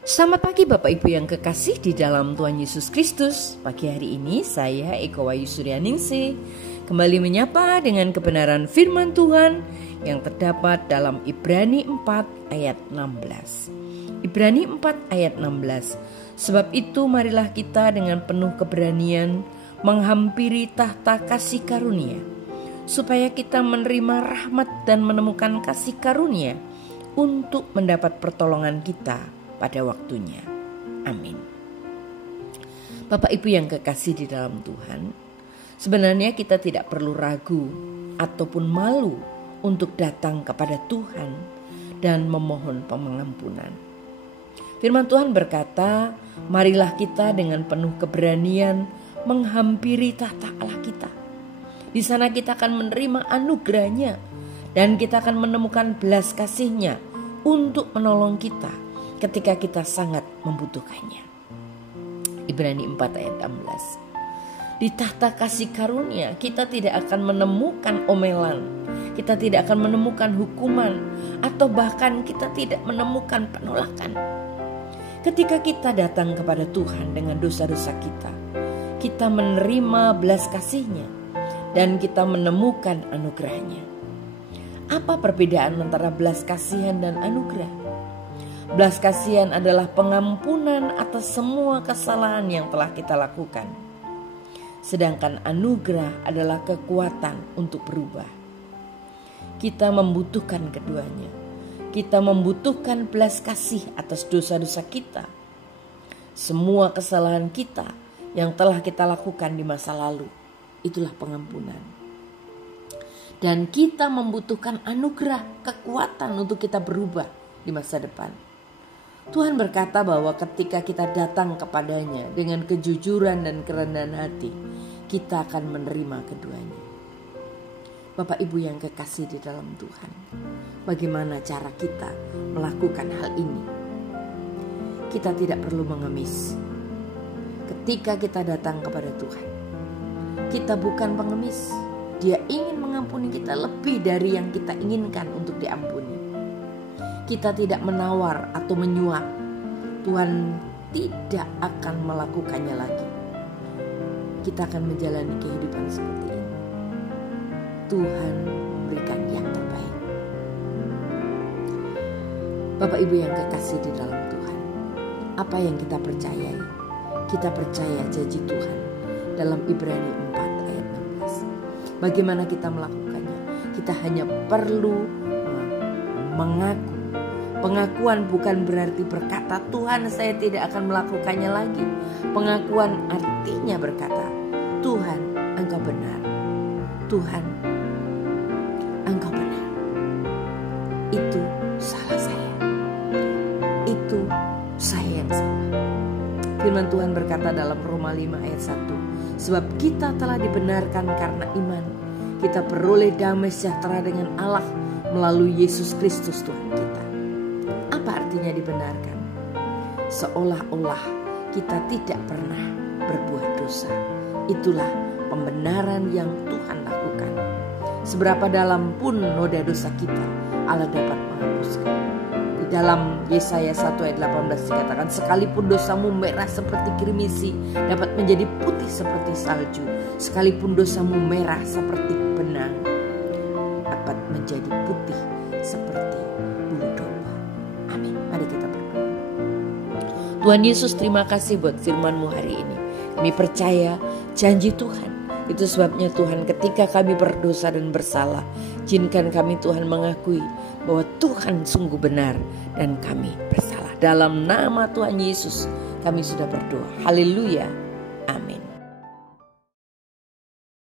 Selamat pagi Bapak Ibu yang kekasih di dalam Tuhan Yesus Kristus. Pagi hari ini saya Eko Wayu Suryaningsih kembali menyapa dengan kebenaran firman Tuhan yang terdapat dalam Ibrani 4 ayat 16. Ibrani 4 ayat 16. Sebab itu marilah kita dengan penuh keberanian menghampiri tahta kasih karunia, supaya kita menerima rahmat dan menemukan kasih karunia untuk mendapat pertolongan kita pada waktunya. Amin. Bapak Ibu yang kekasih di dalam Tuhan, sebenarnya kita tidak perlu ragu ataupun malu untuk datang kepada Tuhan dan memohon pengampunan. Firman Tuhan berkata, marilah kita dengan penuh keberanian menghampiri tahta Allah kita. Di sana kita akan menerima anugerahnya dan kita akan menemukan belas kasih-Nya untuk menolong kita ketika kita sangat membutuhkannya. Ibrani 4 ayat 16. Di tahta kasih karunia kita tidak akan menemukan omelan, kita tidak akan menemukan hukuman, atau bahkan kita tidak menemukan penolakan. Ketika kita datang kepada Tuhan dengan dosa-dosa kita menerima belas kasih-Nya dan kita menemukan anugerah-Nya. Apa perbedaan antara belas kasihan dan anugerah? Belas kasihan adalah pengampunan atas semua kesalahan yang telah kita lakukan. Sedangkan anugerah adalah kekuatan untuk berubah. Kita membutuhkan keduanya. Kita membutuhkan belas kasih atas dosa-dosa kita. Semua kesalahan kita yang telah kita lakukan di masa lalu, itulah pengampunan. Dan kita membutuhkan anugerah, kekuatan untuk kita berubah di masa depan. Tuhan berkata bahwa ketika kita datang kepadanya dengan kejujuran dan kerendahan hati, kita akan menerima keduanya. Bapak Ibu yang kekasih di dalam Tuhan, bagaimana cara kita melakukan hal ini? Kita tidak perlu mengemis. Ketika kita datang kepada Tuhan, kita bukan pengemis. Dia ingin mengampuni kita lebih dari yang kita inginkan untuk diampuni. Kita tidak menawar atau menyuap. Tuhan tidak akan melakukannya lagi. Kita akan menjalani kehidupan seperti ini. Tuhan memberikan yang terbaik. Bapak Ibu yang kekasih di dalam Tuhan, apa yang kita percayai? Kita percaya janji Tuhan dalam Ibrani 4 ayat 16. Bagaimana kita melakukannya? Kita hanya perlu mengaku. Pengakuan bukan berarti berkata, Tuhan saya tidak akan melakukannya lagi. Pengakuan artinya berkata, Tuhan Engkau benar. Tuhan Engkau benar. Itu salah saya. Itu saya yang salah. Firman Tuhan berkata dalam Roma 5 ayat 1. Sebab kita telah dibenarkan karena iman. Kita peroleh damai sejahtera dengan Allah melalui Yesus Kristus Tuhan kita. Apa artinya dibenarkan? Seolah-olah kita tidak pernah berbuat dosa. Itulah pembenaran yang Tuhan lakukan. Seberapa dalam pun noda dosa kita, Allah dapat menghapuskan. Di dalam Yesaya 1 ayat 18 dikatakan, sekalipun dosamu merah seperti kirmisi, dapat menjadi putih seperti salju. Sekalipun dosamu merah seperti benang, dapat menjadi putih seperti bulu domba. Amin. Mari kita berdoa. Tuhan Yesus, terima kasih buat firman-Mu hari ini. Kami percaya janji Tuhan. Itu sebabnya Tuhan, ketika kami berdosa dan bersalah, izinkan kami Tuhan mengakui bahwa Tuhan sungguh benar dan kami bersalah. Dalam nama Tuhan Yesus kami sudah berdoa. Haleluya.